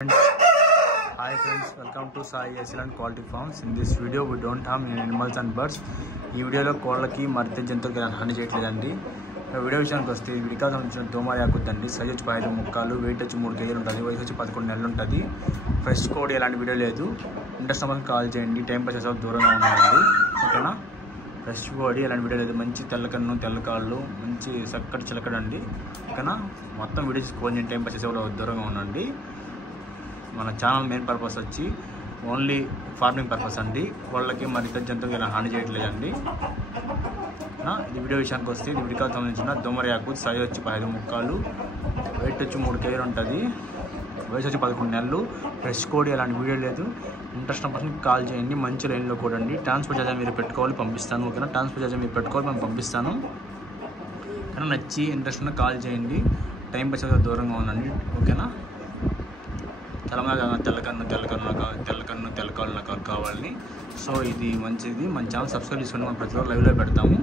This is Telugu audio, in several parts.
Hi friends, welcome to Sai Excellent Quality Farms. In this video we don't harm animals and birds. ఈ వీడియోలో కోళ్ళకి మరితే జంతువులకి హాని చేయట్లేదండి. వీడియో విషయానికి వస్తే వీడికి సంబంధించిన దోమరి ఆకుద్దండి. సైజ్ వచ్చి 15 ముక్కలు, వెయిట్ వచ్చి 3 కేజీలు ఉంటుంది, వయసు వచ్చి 11 నెలలు ఉంటుంది. ఫ్రెష్ కోడి ఎలాంటి వీడియో లేదు. ఇంట్రెస్ట్ అవ్వని కాల్ చేయండి. టైం పాస్ చేసే దూరంగా ఉండండి. ఓకేనా? ఫ్రెష్ కోడి ఎలాంటి వీడియో లేదు. మంచి తెల్లకన్ను, తెల్లకాళ్ళు, మంచి చక్కటి చిలకడండి. ఓకేనా? మొత్తం వీడియో చూసుకోండి. టైం పాస్ చేసే దూరంగా ఉండండి. మన ఛానల్ మెయిన్ పర్పస్ వచ్చి ఓన్లీ ఫార్మింగ్ పర్పస్ అండి. వాళ్ళకి మరి ఇతర జంతువులకి హాని చేయట్లేదండి. ఇది వీడియో విషయానికి వస్తే ఇది వీడికి సంబంధించిన దోమరి ఆకు. సైజ్ వచ్చి 15 ముక్కలు, వెయిట్ వచ్చి 3 కేజీలు ఉంటుంది, వయసు వచ్చి 11 నెలలు. ఫ్రెష్ కోడి అలాంటి వీడియో లేదు. ఇంట్రెస్ట్ పర్సన్ కాల్ చేయండి. మంచి లైన్లో కూడా అండి. ట్రాన్స్పోర్ట్ చార్జెస్ మీరు పెట్టుకోవాలి, పంపిస్తాను. ఓకేనా? ట్రాన్స్పోర్ట్ చార్జెస్ మీరు పెట్టుకోవాలి, మేము పంపిస్తాను. కానీ నచ్చి ఇంట్రెస్ట్ ఉన్న కాల్ చేయండి. టైం పాస్ దూరంగా ఉందండి. ఓకేనా? తెలంగాణ తెల్లకాళ్ళు నాకు కావాలని. సో ఇది మంచిది. మన ఛానల్ సబ్స్క్రైబ్ చేసుకోండి. మనం ప్రతి రోజు లైవ్లో పెడతాము.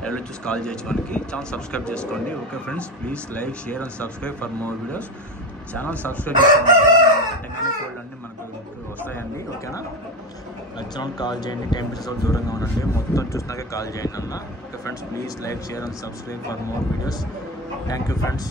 లైవ్లో చూసి కాల్ చేయొచ్చు మనకి. ఛానల్ సబ్స్క్రైబ్ చేసుకోండి. Okay friends, please like, share and subscribe for more videos. Channel subscribe చేసుకోండి. కోళ్ళు అన్నీ మనకు వస్తాయండి. ఓకేనా? నచ్చిన కాల్ చేయండి. టైం పాస్ దూరంగా ఉండండి. మొత్తం చూసినాకే కాల్ చేయండి అన్న. Okay friends, please like, share and subscribe for more videos. Thank you friends.